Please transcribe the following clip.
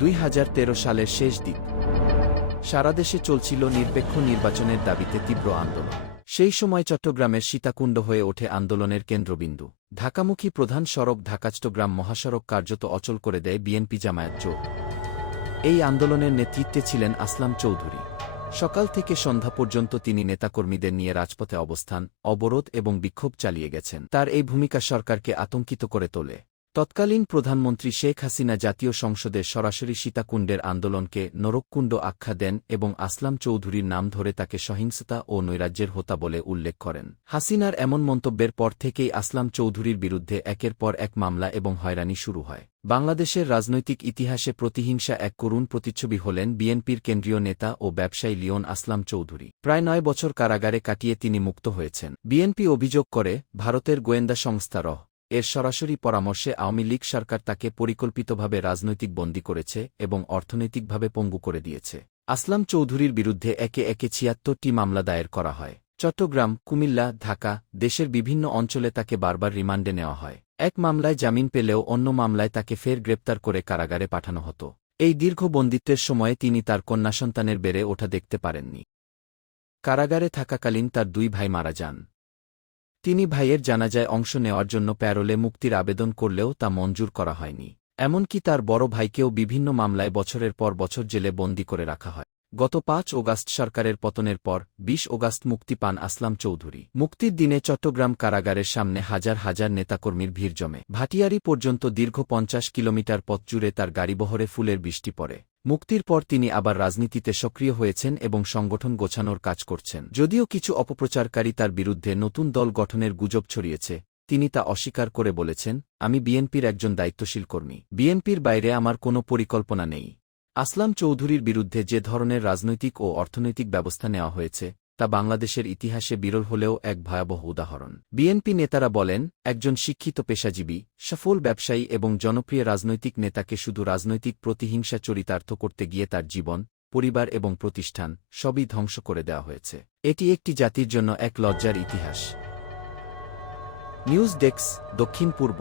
2013 সালের শেষ দিক। সারা দেশে চলছিল নিরপেক্ষ নির্বাচনের দাবিতে তীব্র আন্দোলন। সেই সময় চট্টগ্রামের সীতাকুণ্ড হয়ে ওঠে আন্দোলনের কেন্দ্রবিন্দু। ঢাকামুখী প্রধান সড়ক ঢাকা-চট্টগ্রাম মহাসড়ক কার্যত অচল করে দেয় বিএনপি জামায়াত জোট। এই আন্দোলনের নেতৃত্বে ছিলেন আসলাম চৌধুরী। সকাল থেকে সন্ধ্যা পর্যন্ত তিনি নেতাকর্মীদের নিয়ে রাজপথে অবস্থান, অবরোধ এবং বিক্ষোভ চালিয়ে গেছেন। তার এই ভূমিকা সরকারকে আতঙ্কিত করে তোলে। তৎকালীন প্রধানমন্ত্রী শেখ হাসিনা জাতীয় সংসদে সরাসরি সীতাকুণ্ডের আন্দোলনকে নরককুণ্ড আখ্যা দেন এবং আসলাম চৌধুরীর নাম ধরে তাকে সহিংসতা ও নৈরাজ্যের হোতা বলে উল্লেখ করেন। হাসিনার এমন মন্তব্যের পর থেকেই আসলাম চৌধুরীর বিরুদ্ধে একের পর এক মামলা এবং হয়রানি শুরু হয়। বাংলাদেশের রাজনৈতিক ইতিহাসে প্রতিহিংসা এক করুণ প্রতিচ্ছবি হলেন বিএনপির কেন্দ্রীয় নেতা ও ব্যবসায়ী লিওন আসলাম চৌধুরী। প্রায় 9 বছর কারাগারে কাটিয়ে তিনি মুক্ত হয়েছেন। বিএনপি অভিযোগ করে ভারতের গোয়েন্দা সংস্থা এর সরাসরি পরামর্শে আওয়ামী লীগ সরকার তাকে পরিকল্পিতভাবে রাজনৈতিক বন্দী করেছে এবং অর্থনৈতিকভাবে পঙ্গু করে দিয়েছে। আসলাম চৌধুরীর বিরুদ্ধে একে একে 76টি মামলা দায়ের করা হয়। চট্টগ্রাম, কুমিল্লা, ঢাকা, দেশের বিভিন্ন অঞ্চলে তাকে বারবার রিমান্ডে নেওয়া হয়। এক মামলায় জামিন পেলেও অন্য মামলায় তাকে ফের গ্রেপ্তার করে কারাগারে পাঠানো হতো। এই দীর্ঘ বন্দিত্বের সময়ে তিনি তার কন্যাসন্তানের বেড়ে ওঠা দেখতে পারেননি। কারাগারে থাকাকালীন তার 2 ভাই মারা যান। তিনি ভাইয়ের জানাজায় অংশ নেওয়ার জন্য প্যারোলে মুক্তির আবেদন করলেও তা মঞ্জুর করা হয়নি। এমনকি তার বড় ভাইকেও বিভিন্ন মামলায় বছরের পর বছর জেলে বন্দী করে রাখা হয়। গত 5 অগাস্ট সরকারের পতনের পর 20 অগাস্ট মুক্তি পান আসলাম চৌধুরী। মুক্তির দিনে চট্টগ্রাম কারাগারের সামনে হাজার হাজার নেতাকর্মীর ভিড় জমে। ভাটিয়ারি পর্যন্ত দীর্ঘ 50 কিলোমিটার পথ জুড়ে তার গাড়িবহরে ফুলের বৃষ্টি পড়ে। মুক্তির পর তিনি আবার রাজনীতিতে সক্রিয় হয়েছেন এবং সংগঠন গোছানোর কাজ করছেন। যদিও কিছু অপপ্রচারকারী তার বিরুদ্ধে নতুন দল গঠনের গুজব ছড়িয়েছে, তিনি তা অস্বীকার করে বলেছেন, আমি বিএনপির একজন দায়িত্বশীল কর্মী। বিএনপির বাইরে আমার কোনো পরিকল্পনা নেই। আসলাম চৌধুরীর বিরুদ্ধে যে ধরনের রাজনৈতিক ও অর্থনৈতিক ব্যবস্থা নেওয়া হয়েছে তা বাংলাদেশের ইতিহাসে বিরল হলেও এক ভয়াবহ উদাহরণ। বিএনপি নেতারা বলেন, একজন শিক্ষিত পেশাজীবী, সফল ব্যবসায়ী এবং জনপ্রিয় রাজনৈতিক নেতাকে শুধু রাজনৈতিক প্রতিহিংসা চরিতার্থ করতে গিয়ে তার জীবন, পরিবার এবং প্রতিষ্ঠান সবই ধ্বংস করে দেওয়া হয়েছে। এটি একটি জাতির জন্য এক লজ্জার ইতিহাস। নিউজ ডেস্ক, দক্ষিণ পূর্ব।